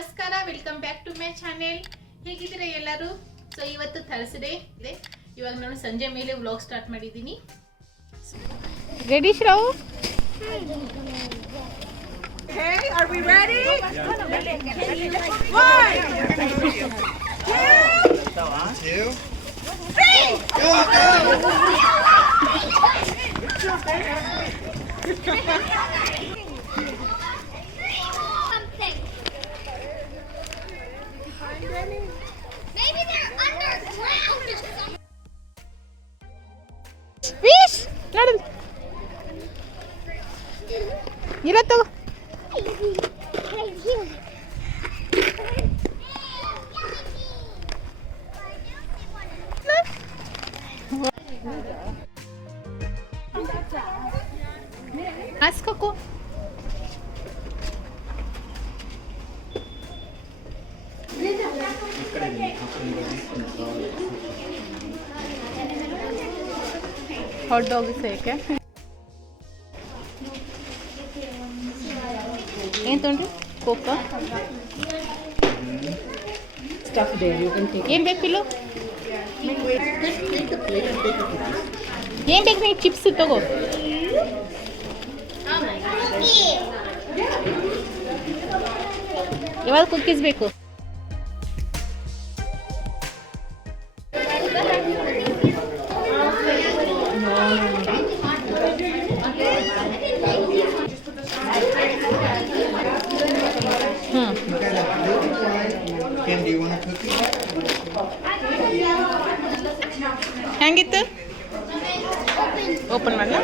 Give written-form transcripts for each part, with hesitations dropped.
ನಮಸ್ಕಾರ, welcome back to my channel. ಹೇಗಿದ್ದೀರಾ ಎಲ್ಲರೂ? ಸೊ ಇವತ್ತು ಥರ್ಸ್ಡೇ ಇದೆ. ಇವಾಗ ನಾನು ಸಂಜೆ ಮೇಲೆ ವ್ಲಾಗ್ ಸ್ಟಾರ್ಟ್ ಮಾಡಿದ್ದೀನಿ. Ready ಶ್ರಾವ್? Okay, are we ready? 1, 2, 3, go, go! Maybe they're underground or something. Fish! ನೋಡು. ಇರತ್ತು. ಹಾಸ್ಕೋ. ಹಾಟ್ ಡಾಗ್ ಸೇಕೆ ಏನು ತೊಗೊಂಡ್ರಿ? ಕೋಕ ಏನು ಬೇಕಿಲ್ಲ? ಏನು ಬೇಕು? ನೀವು ಚಿಪ್ಸ್ ತಗೋ. ಯಾವಾಗ ಕುಕ್ಕೀಸ್ ಬೇಕು? Kim, do you want a cookie? ಹೆಂಗಿತ್ತು? ಓಪನ್ ಮಾಡಲ?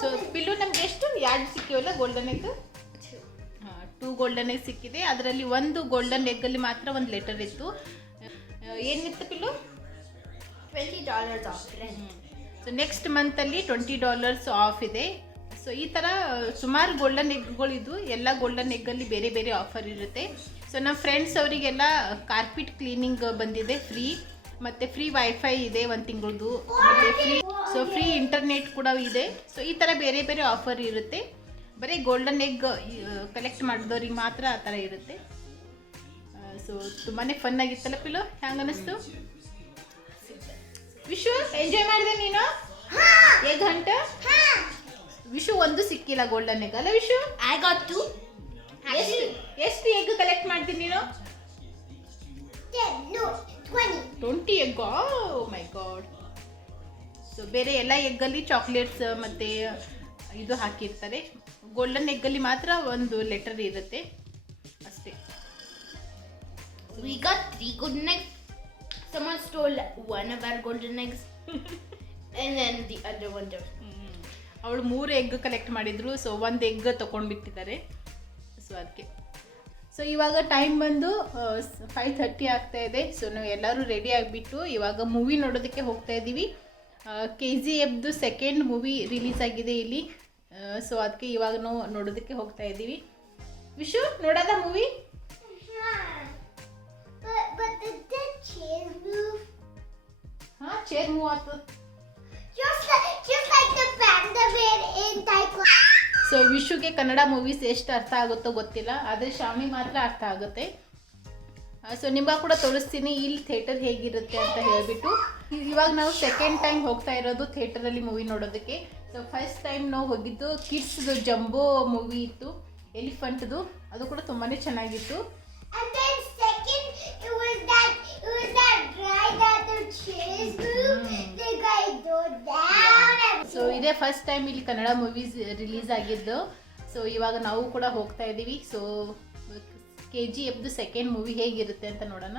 ಸೊ ಪಿಲ್ಲು ನಮ್ಗೆ ಎಷ್ಟು ಯಾರು ಸಿಕ್ಕಿವಲ್ಲ ಗೋಲ್ಡನ್ ಎಗ್? 2 ಗೋಲ್ಡನ್ ಎಗ್ ಸಿಕ್ಕಿದೆ. ಅದರಲ್ಲಿ ಒಂದು ಗೋಲ್ಡನ್ ಎಗ್ಗಲ್ಲಿ ಮಾತ್ರ ಒಂದು ಲೆಟರ್ ಇತ್ತು. ಏನಿತ್ತು ಪಿಲ್ಲು? $20 off. ಸೊ ನೆಕ್ಸ್ಟ್ ಮಂತಲ್ಲಿ $20 ಆಫ್ ಇದೆ. ಸೊ ಈ ಥರ ಸುಮಾರು ಗೋಲ್ಡನ್ ಎಗ್ಗಳಿದ್ದು. ಎಲ್ಲ ಗೋಲ್ಡನ್ ಎಗ್ಗಲ್ಲಿ ಬೇರೆ ಬೇರೆ ಆಫರ್ ಇರುತ್ತೆ. ಸೊ ನಮ್ಮ ಫ್ರೆಂಡ್ಸ್ ಅವರಿಗೆಲ್ಲ ಕಾರ್ಪೆಟ್ ಕ್ಲೀನಿಂಗ್ ಬಂದಿದೆ ಫ್ರೀ, ಮತ್ತು ಫ್ರೀ ವೈಫೈ ಇದೆ 1 ತಿಂಗಳದ್ದು, ಮತ್ತು ಫ್ರೀ ಇಂಟರ್ನೆಟ್ ಕೂಡ ಇದೆ. ಸೊ ಈ ಥರ ಬೇರೆ ಬೇರೆ ಆಫರ್ ಇರುತ್ತೆ. ಬರೀ ಗೋಲ್ಡನ್ ಎಗ್ ಕಲೆಕ್ಟ್ ಮಾಡಿದವ್ರಿಗೆ ಮಾತ್ರ ಆ ಥರ ಇರುತ್ತೆ. ಸೊ ತುಂಬಾ ಫನ್ ಆಗಿತ್ತಲ್ಲ ಪಿಲು? ಹ್ಯಾಂಗೆ ಅನ್ನಿಸ್ತು? ವಿಶು ಎಂಜಾಯ್ ಮಾಡಿದೆ ನೀನು? Egg Hunt? ವಿಶು ಒಂದು ಸಿಕ್ಕಿಲ್ಲ ಗೋಲ್ಡನ್ ಎಗ್ ಅಲ್ಲ ವಿಶು? I got 2. ಎಷ್ಟು ಎಗ್ ಕಲೆಕ್ಟ್ ಮಾಡ್ತೀನಿ ನೀನು? 20 ಎಗ್. ಓ ಮೈ ಗಾಡ್. ಸೊ ಬೇರೆ ಎಲ್ಲ ಎಗ್ಗಲ್ಲಿ ಚಾಕ್ಲೇಟ್ಸ್ ಮತ್ತು ಇದು ಹಾಕಿರ್ತಾರೆ. ಗೋಲ್ಡನ್ ಎಗ್ಗಲ್ಲಿ ಮಾತ್ರ ಒಂದು ಲೆಟರ್ ಇರುತ್ತೆ ಅಷ್ಟೇ. We got 3 golden eggs. Someone stole one of our golden eggs. And then the other one just... ಅವಳು 3 ಎಗ್ ಕಲೆಕ್ಟ್ ಮಾಡಿದ್ರು. ಸೊ 1 ಎಗ್ ತೊಗೊಂಡ್ಬಿಟ್ಟಿದ್ದಾರೆ. ಸೊ ಅದಕ್ಕೆ. ಸೊ ಇವಾಗ ಟೈಮ್ ಬಂದು 5:30 ಆಗ್ತಾ ಇದೆ. ಸೊ ನಾವು ಎಲ್ಲರೂ ರೆಡಿ ಆಗಿಬಿಟ್ಟು ಇವಾಗ ಮೂವಿ ನೋಡೋದಕ್ಕೆ ಹೋಗ್ತಾ ಇದ್ದೀವಿ. KGFದು ಸೆಕೆಂಡ್ ಮೂವಿ ರಿಲೀಸ್ ಆಗಿದೆ ಇಲ್ಲಿ. ಸೊ ಅದಕ್ಕೆ ಇವಾಗ ನಾವು ನೋಡೋದಕ್ಕೆ ಹೋಗ್ತಾ ಇದ್ದೀವಿ. ವಿಶು ನೋಡೋದ movie? But the chairs move. ಹಾಂ, ಚೇರ್ ಮೂವ್ ಆಯ್ತು. Just like the panda bear in Taekwondo. So ವಿಶುಗೆ ಕನ್ನಡ ಮೂವೀಸ್ ಎಷ್ಟು ಅರ್ಥ ಆಗುತ್ತೋ ಗೊತ್ತಿಲ್ಲ, ಆದರೆ ಶ್ರಾವಣಿ ಮಾತ್ರ ಅರ್ಥ ಆಗುತ್ತೆ. ಸೊ ನಿಮಗೆ ಕೂಡ ತೋರಿಸ್ತೀನಿ ಇಲ್ಲಿ ಥಿಯೇಟರ್ ಹೇಗಿರುತ್ತೆ ಅಂತ ಹೇಳಿಬಿಟ್ಟು. ಇವಾಗ ನಾವು ಸೆಕೆಂಡ್ ಟೈಮ್ ಹೋಗ್ತಾ ಇರೋದು ಥಿಯೇಟರಲ್ಲಿ ಮೂವಿ ನೋಡೋದಕ್ಕೆ. ಸೊ ಫಸ್ಟ್ ಟೈಮ್ ನಾವು ಹೋಗಿದ್ದು ಕಿಡ್ಸ್ದು ಜಂಬೋ ಮೂವಿ ಇತ್ತು, ಎಲಿಫೆಂಟ್ದು. ಅದು ಕೂಡ ತುಂಬಾ ಚೆನ್ನಾಗಿತ್ತು. And then second, it was that guy that the chairs move. The guy go down and... so ಇದೇ ಫಸ್ಟ್ ಟೈಮ್ ಇಲ್ಲಿ ಕನ್ನಡ ಮೂವೀಸ್ ರಿಲೀಸ್ ಆಗಿದ್ದು. ಸೊ ಇವಾಗ ನಾವು ಕೂಡ ಹೋಗ್ತಾ ಇದ್ದೀವಿ. ಸೊ KGFದು ಸೆಕೆಂಡ್ ಮೂವಿ ಹೇಗಿರುತ್ತೆ ಅಂತ ನೋಡೋಣ.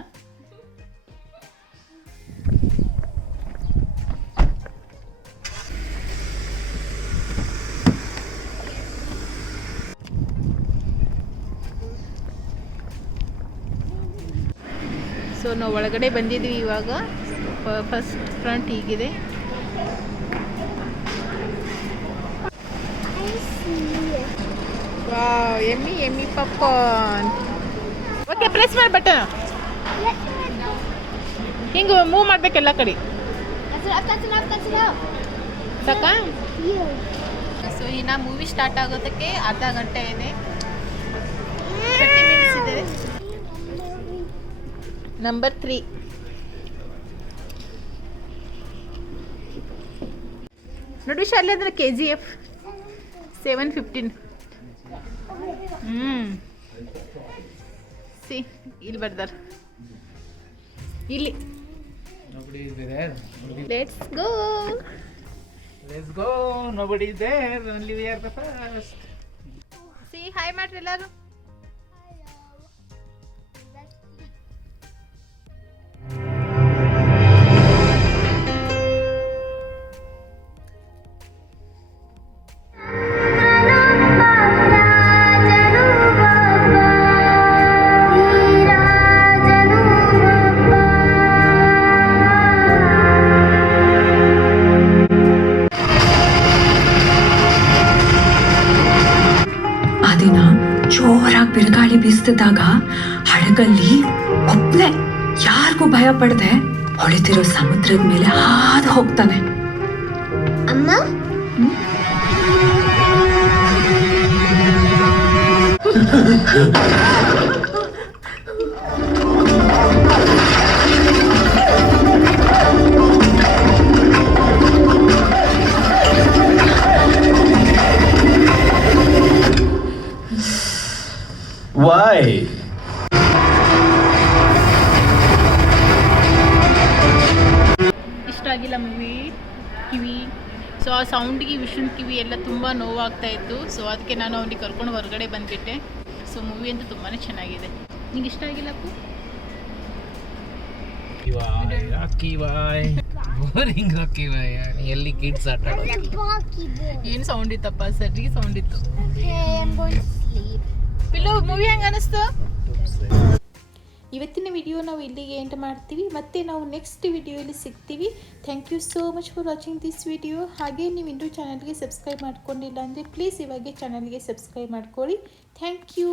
ಸೊ ನಾವು ಒಳಗಡೆ ಬಂದಿದ್ವಿ ಇವಾಗ. ಫಸ್ಟ್ ಫ್ರಂಟ್ ಹೀಗಿದೆ. ವಾವ್, ಎಮ್ಮಿ ಪಾಪ್ಕಾರ್ನ್. ಓಕೆ, ಪ್ರೆಸ್ ಮಾಡಿ ಬಟನ್. ಹಿಂಗೆ ಮೂವ್ ಮಾಡ್ಬೇಕೆಲ್ಲ ಕಡೆ. That's enough. ಸಾಕಾ? ಸೊ ಇನ್ನು ಮೂವಿ ಸ್ಟಾರ್ಟ್ ಆಗೋದಕ್ಕೆ ಅರ್ಧ ಗಂಟೆ ಇದೆ, 30 ಮಿನಿಟ್ಸ್ ಇದೆ. ನಂಬರ್ 3 ನೋಡಿ ಶಾಲೆ ಅಂದರೆ KGF 715. ಸಿ ಇಲ್ಲಿ ಬರ್ದಾರ, ಇಲ್ಲಿ let's go nobody is there, only we are the first. C hi ಮಾಡ್ರಿ ಎಲ್ಲರೂ. ಜೋರಾಗಿ ಬಿರುಗಾಳಿ ಬೀಸ್ತಿದ್ದಾಗ ಹಡಗಲ್ಲಿ ಒಬ್ನೇ ಯಾರಿಗೂ ಭಯ ಪಡದೆ ಹೊಳಿತಿರೋ ಸಮುದ್ರದ ಮೇಲೆ ಹಾದು ಹೋಗ್ತಾನೆ. ಅಮ್ಮ Why? ಇಷ್ಟ ಆಗಿಲ್ಲ ಮೂವಿ. ಕಿವಿ ಸೊ ಆ ಸೌಂಡಿಗೆ ವಿಷ್ಣು ಕಿವಿ ಎಲ್ಲ ತುಂಬ ನೋವಾಗ್ತಾ ಇತ್ತು. ಸೊ ಅದಕ್ಕೆ ನಾನು ಅವನಿಗೆ ಕರ್ಕೊಂಡು ಹೊರಗಡೆ ಬಂದುಬಿಟ್ಟೆ. ಸೊ ಮೂವಿ ಅಂತೂ ತುಂಬಾ ಚೆನ್ನಾಗಿದೆ. ನಿಂಗೆ ಇಷ್ಟ ಆಗಿಲ್ಲ ಅಪ್ಪು? ಎಲ್ಲಿ ಕಿಡ್ಸ್ ಆಟ ಏನು ಸೌಂಡ್ ಇತ್ತಪ್ಪ? ಸರಿ ಸೌಂಡ್ ಇತ್ತು. ಪಿಲ್ಲು ಮೂವಿ ಹೆಂಗೆ ಅನ್ನಿಸ್ತು? ಇವತ್ತಿನ ವಿಡಿಯೋ ನಾವು ಇಲ್ಲಿಗೆ ಎಂಡ್ ಮಾಡ್ತೀವಿ. ಮತ್ತೆ ನಾವು ನೆಕ್ಸ್ಟ್ ವಿಡಿಯೋಲಿ ಸಿಗ್ತೀವಿ. Thank you so much for watching this video. ಹಾಗೆ ನೀವು ಇನ್ನೂ ಚಾನಲ್ಗೆ ಸಬ್ಸ್ಕ್ರೈಬ್ ಮಾಡ್ಕೊಂಡಿಲ್ಲ ಅಂದರೆ ಪ್ಲೀಸ್ ಇವಾಗೆ ಚಾನಲ್ಗೆ ಸಬ್ಸ್ಕ್ರೈಬ್ ಮಾಡ್ಕೊಳ್ಳಿ. Thank you.